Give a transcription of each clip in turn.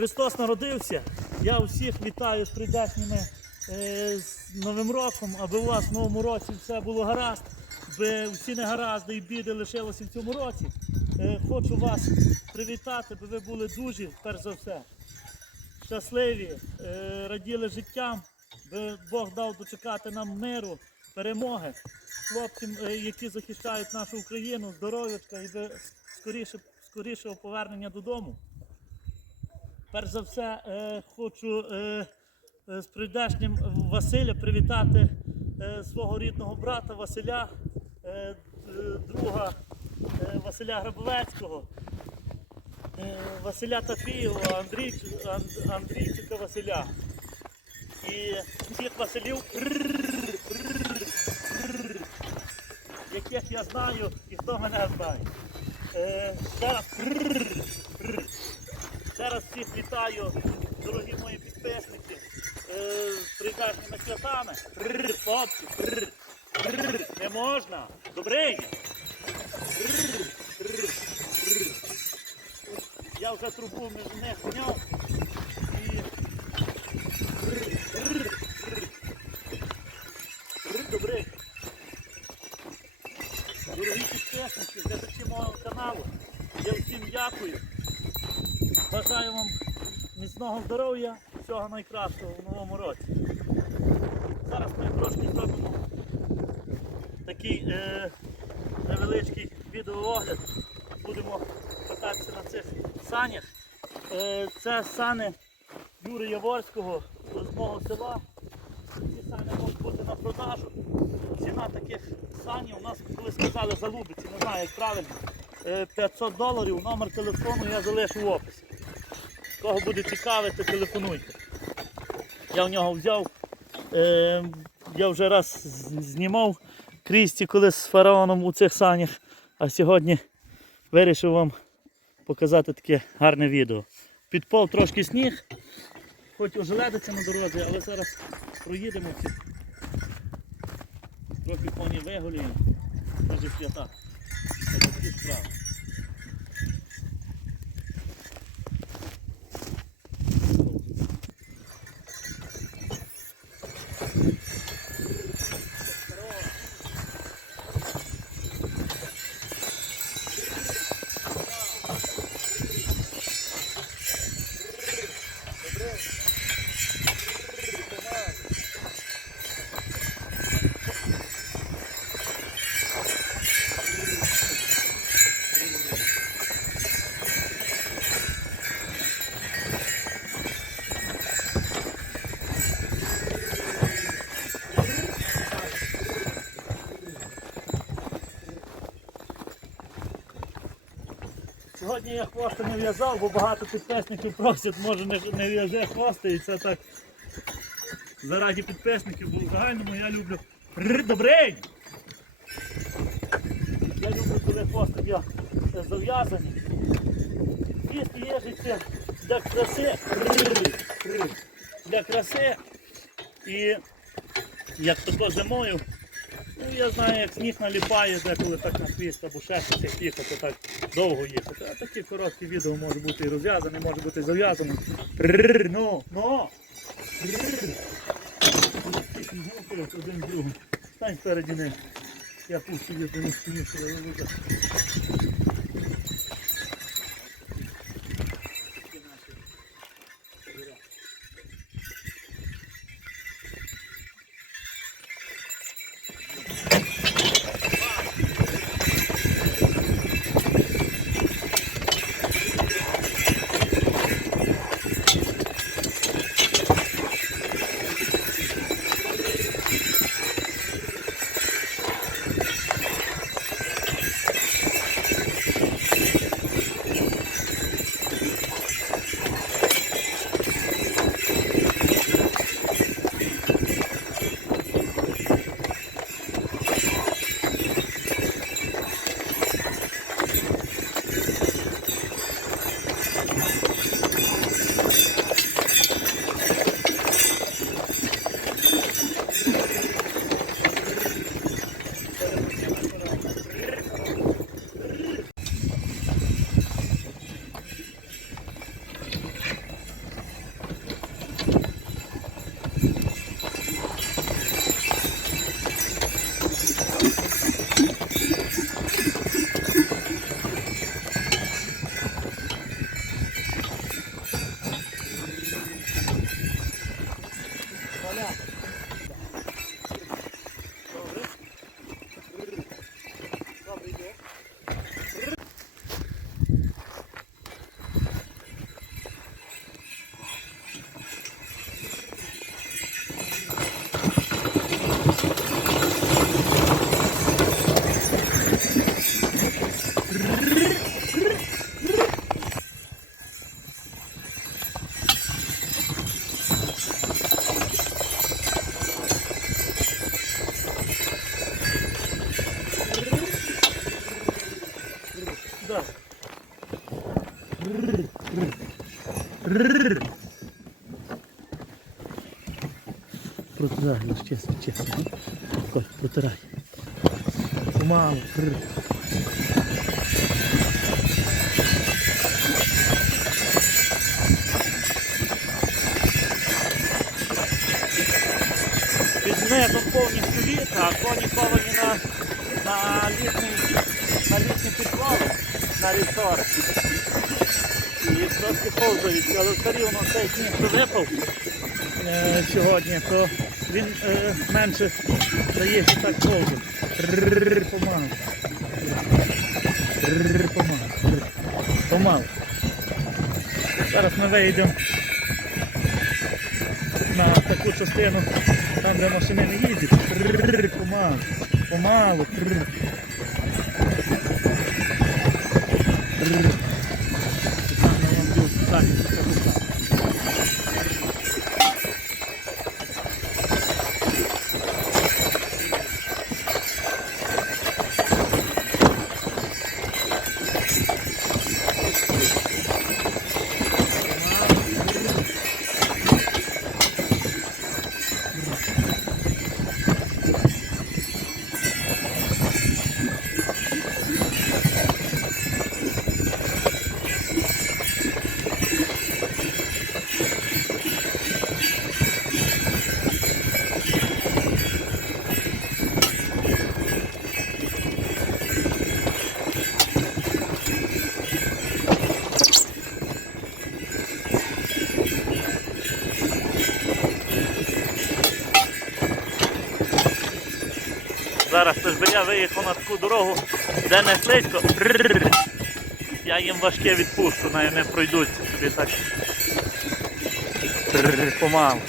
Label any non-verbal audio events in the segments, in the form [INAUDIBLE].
Христос народився. Я усіх вітаю з прийдешніми е, з Новим роком, аби у вас в новому році все було гаразд, аби всі негаразди і біди лишилися в цьому році. Е, хочу вас привітати, аби ви були дуже, перш за все, щасливі, е, раділи життям, би Бог дав дочекати нам миру, перемоги, хлопцям, е, які захищають нашу Україну, здоров'ячка і скоріше, скорішого повернення додому. Перш за все, е, хочу е, е, з прийдешнім Василя привітати е, свого рідного брата Василя, е, друга е, Василя Грабовецького, е, Василя Тафієва, Андрій, Андрійчика Василя. І всіх Василів, яких я знаю і хто мене знає. Е, ще раз. Ще раз всіх вітаю, дорогі мої підписники, е, з прийдашніми святами. Хлопці, не можна. Добрий. Я вже трубу між них зняв і прррр, прррр, прррр. Прррр, добрий. Дорогі підписники, глядачі мого каналу, я всім дякую. Бажаю вам міцного здоров'я, всього найкращого в новому році. Зараз ми трошки зробимо такий е, невеличкий відеоогляд. Будемо кататися на цих санях. Е, це сани Юри Яворського з мого села. Ці сані можуть бути на продажу. Ціна таких санів у нас, коли сказали залубиці, не знаю як правильно. е, 500 доларів, номер телефону я залишу в описі. Кого буде цікавити, телефонуйте. Я в нього взяв, е, я вже раз знімав Крісті колись з фараоном у цих санях, а сьогодні вирішив вам показати таке гарне відео. Підпав трошки сніг, хоч ожеледиться на дорозі, але зараз проїдемо. Трохи коні вигулюємо. Дуже свята. Це такі. Сьогодні я хвоста не в'язав, бо багато підписників просять, може не, не в'яже хвости, і це так заради підписників, бо в загальному я люблю добрий! Я люблю, коли хвости я зав'язані. Хвіст їжиться для краси, для краси. І як тако зимою, Ну, я знаю, як сніг наліпає деколи так на хвіст або ще щось як їхати, так довго їхати. А такі короткі відео може бути і розв'язане, може бути зав'язане. Ну, ну. Один з другим. Стань спереді них. Я пустю до них спині, що я виведу. Протирай, ось чесно, чесно. Ось, протирай. Помалу. Рррр. Під низом повністю ліс, а коні ковані на, на літній, на літні підвали, на рісори. Трошки повзають, але все рівно цей сніг, що випав е, сьогодні, то він е, менше дає, що так. Рррррр, Помалу. Помалу. Помалу. Зараз ми вийдемо на таку частину, там де машини не їздять. Помалу. Помалу. Зараз теж би я виїхав на таку дорогу, де не слизько. Я їм важке відпущу, навіть не пройдуться собі так. Помалу.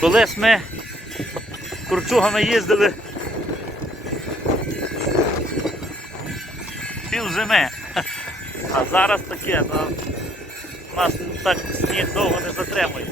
Колись ми курчугами їздили пів зими. [LAUGHS] А зараз таке, ну, нас так сніг довго не затримує.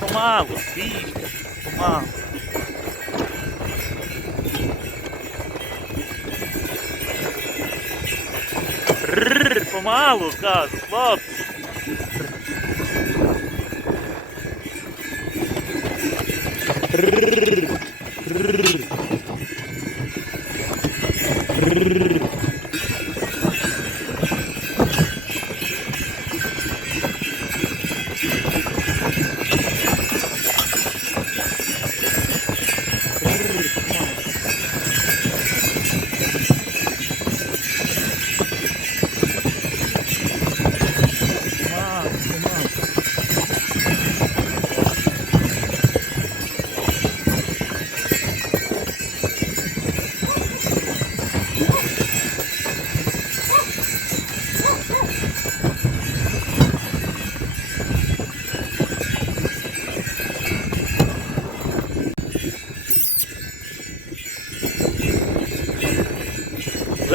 Помалу, бій, Бррр, помалу, кажу, хлопці.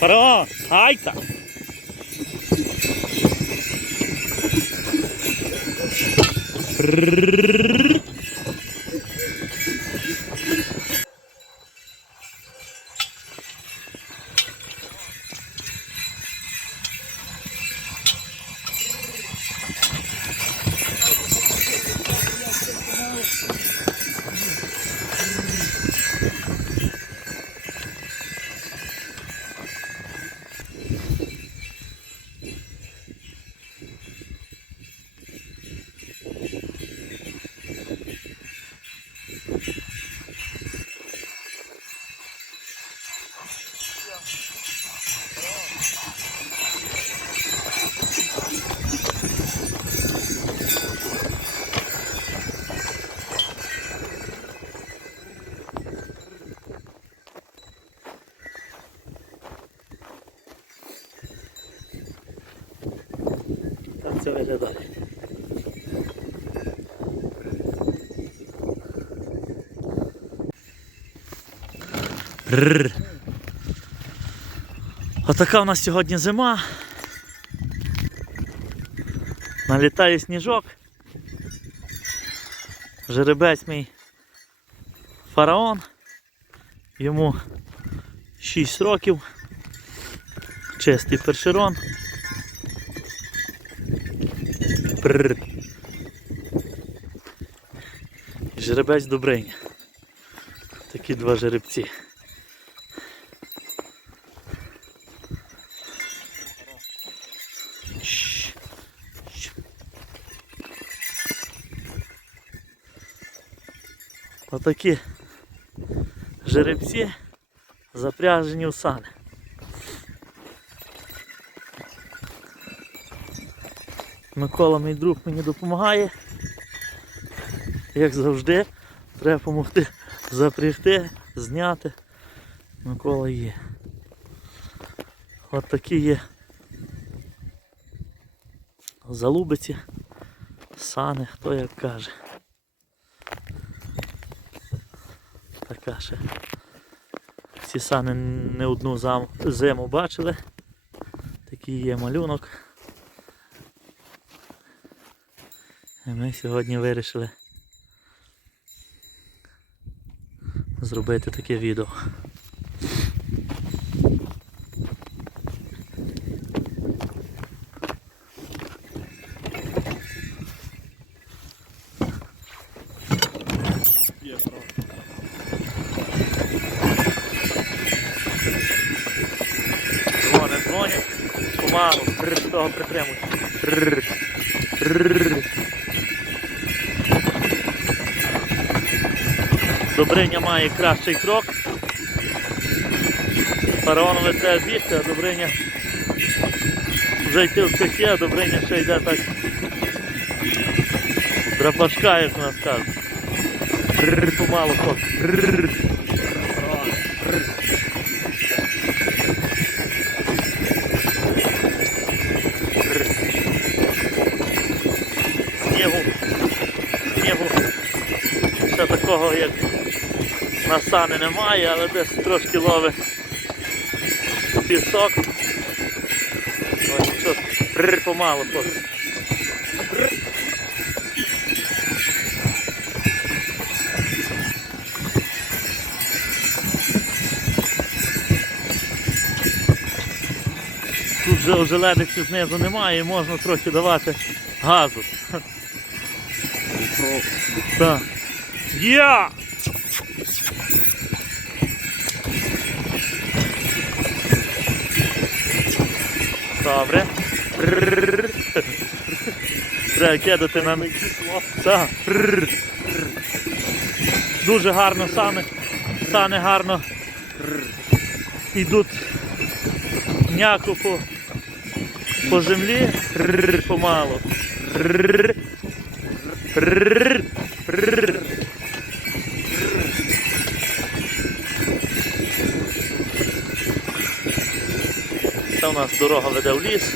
パローン入った。ルルルルルルル Рррр. Отака у нас сьогодні зима. Налітає сніжок. Жеребець мій фараон. Йому 6 років. Чистий першерон. Прррр. Жеребець Добриня. Такі два жеребці. Отакі жеребці запряжені в сани. Микола, мій друг, мені допомагає. Як завжди, треба допомогти запрягти, зняти. Микола є. От такі є залубиці, сани, хто як каже. Така ще. Сани не одну зиму бачили. Такий є малюнок. І ми сьогодні вирішили зробити таке відео. Є, правда. Дзвони, дзвонять, помалу, Бррр. Добриня має кращий крок. Фараонове це бігти, а Добриня вже йти в цехі, а Добриня ще йде так. Драпашка, як у нас кажуть. Бррр, помалу ход. На сани немає, але десь трошки ловить пісок. Ось що прир помалу хлопці. Тут вже ожеледиці знизу немає і можна трохи давати газу. Так. Я! Добре. Треба кидати на них. Дуже гарно сани. Сани гарно йдуть м'яко по, по землі. Прррр, дорога веде в ліс.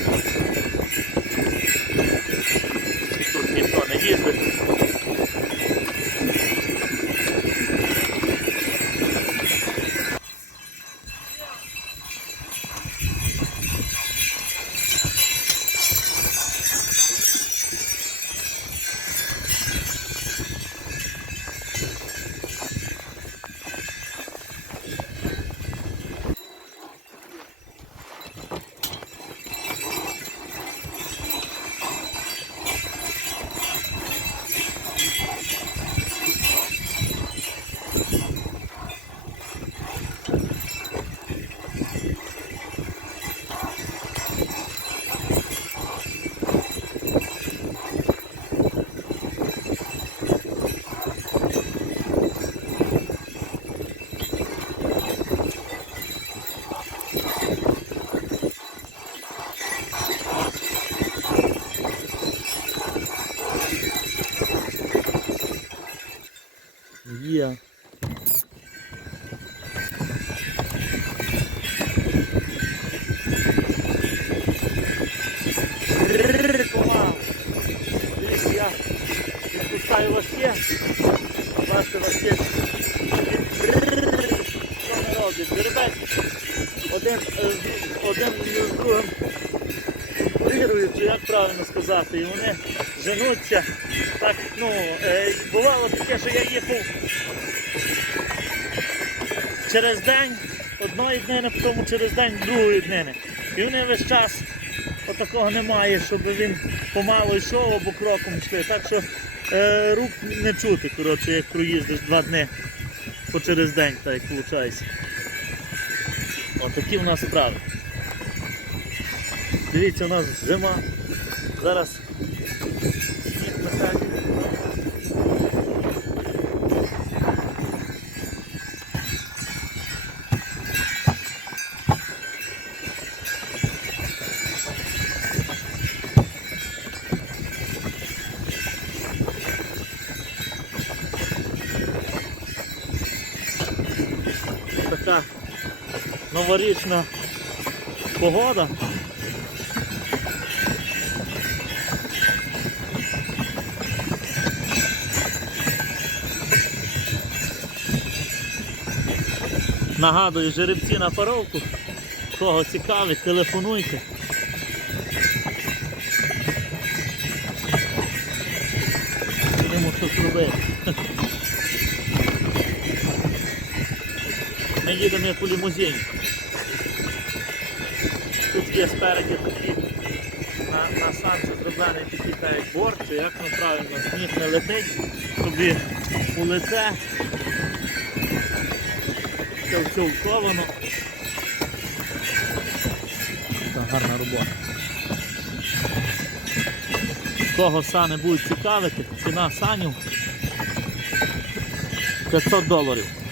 є. Я відпускаю важке. Бачите, важке. Що не робить? Дербець один е, один з другим конкурують, як правильно сказати. І вони женуться. Так, ну, е, Бувало таке, що я їхав через день одної днини, потім через день другої днини. І вони весь час отакого немає, щоб він помало йшов або кроком йшли. Так що е, рук не чути, коротше, як проїздиш два дні по через день, так як виходить. Отакі в нас справи. Дивіться, у нас зима. Зараз сніг мете. Така новорічна погода. Нагадую, жеребці на паровку. Кого цікавить, телефонуйте. Будемо щось робити. Ми їдемо як лімузині. Тут є спереді такі на, на санці зроблений такий та як борт, чи як ну правильно, сніг не летить тобі у лице. Це все вковано. Така гарна робота. Кого сани будуть цікавити, ціна санів 500 доларів.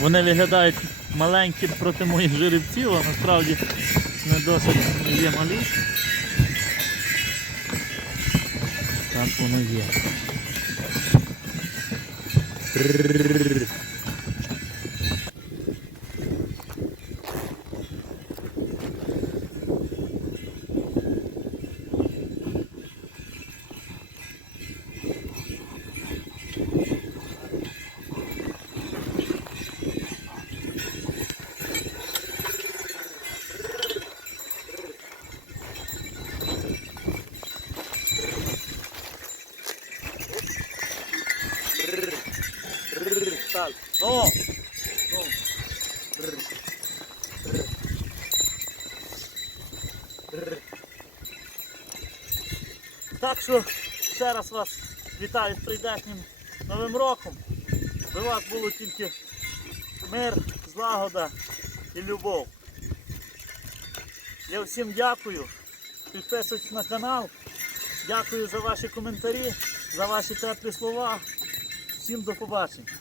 Вони виглядають маленькі проти моїх жеребців, а насправді не досить є малі. Так воно є. Ну, ну. Бррр. Бррр. Бррр. Так що ще раз вас вітаю з прийдешнім Новим роком. До вас було тільки мир, злагода і любов. Я всім дякую. Підписуйтесь на канал. Дякую за ваші коментарі, за ваші теплі слова. Всім до побачення.